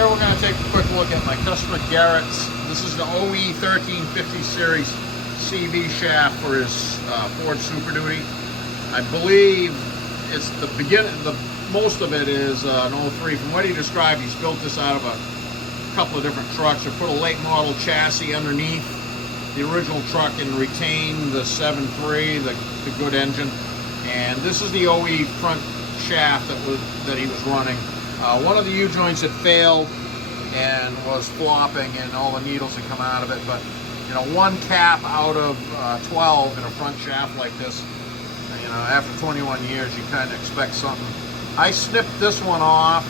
Here we're going to take a quick look at my customer Garrett's. This is the OE 1350 series CV shaft for his Ford Super Duty. I believe it's the beginning, most of it is an 03. From what he described, he's built this out of a couple of different trucks. They put a late model chassis underneath the original truck and retained the 7.3, the good engine. And this is the OE front shaft that he was running. One of the U-joints had failed and was flopping, and all the needles had come out of it. But you know, one cap out of 12 in a front shaft like this, you know, after 21 years, you kind of expect something. I snipped this one off,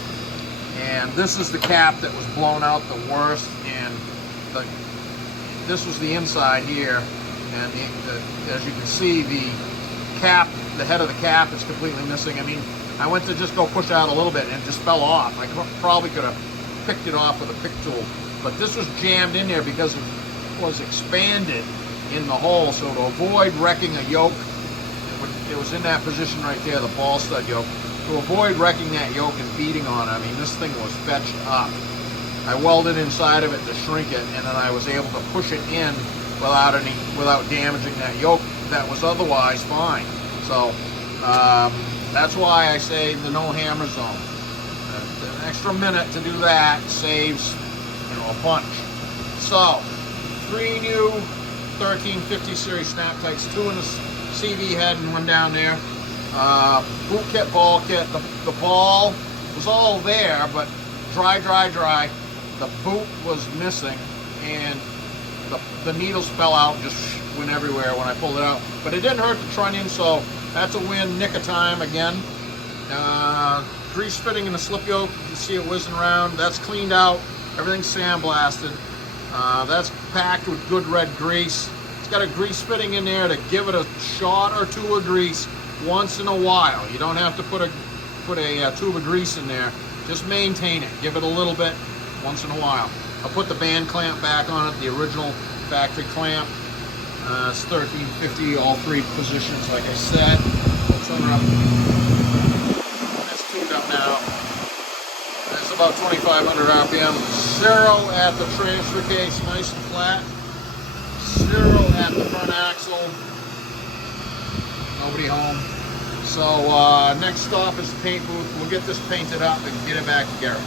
and this is the cap that was blown out the worst. And this was the inside here, and as you can see, the cap, the head of the cap is completely missing. I mean, I went to just go push out a little bit and it just fell off. I probably could have picked it off with a pick tool, but this was jammed in there because it was expanded in the hole. So to avoid wrecking a yoke, it was in that position right there, the ball stud yoke. To avoid wrecking that yoke and beating on it, I mean, this thing was fetched up. I welded inside of it to shrink it, and then I was able to push it in without damaging that yoke that was otherwise fine. So that's why I say the no hammer zone. An extra minute to do that saves, you know, a bunch. So 3 new 1350 series snap tights, 2 in the CV head and 1 down there. Boot kit, ball kit. The ball was all there, but dry. The boot was missing, and the needles fell out, just went everywhere when I pulled it out. But it didn't hurt the trunnion, so that's a win. Nick of time again. Grease fitting in the slip yoke. You can see it whizzing around. That's cleaned out. Everything's sandblasted. That's packed with good red grease. It's got a grease fitting in there to give it a shot or 2 of grease once in a while. You don't have to put a tube of grease in there. Just maintain it. Give it a little bit once in a while. I'll put the band clamp back on it, the original factory clamp. It's 1350, all 3 positions, like I said. I'll turn it up. It's tuned up now. It's about 2,500 RPM. 0 at the transfer case, nice and flat. 0 at the front axle. Nobody home. So next stop is the paint booth. We'll get this painted up and get it back to Garrett.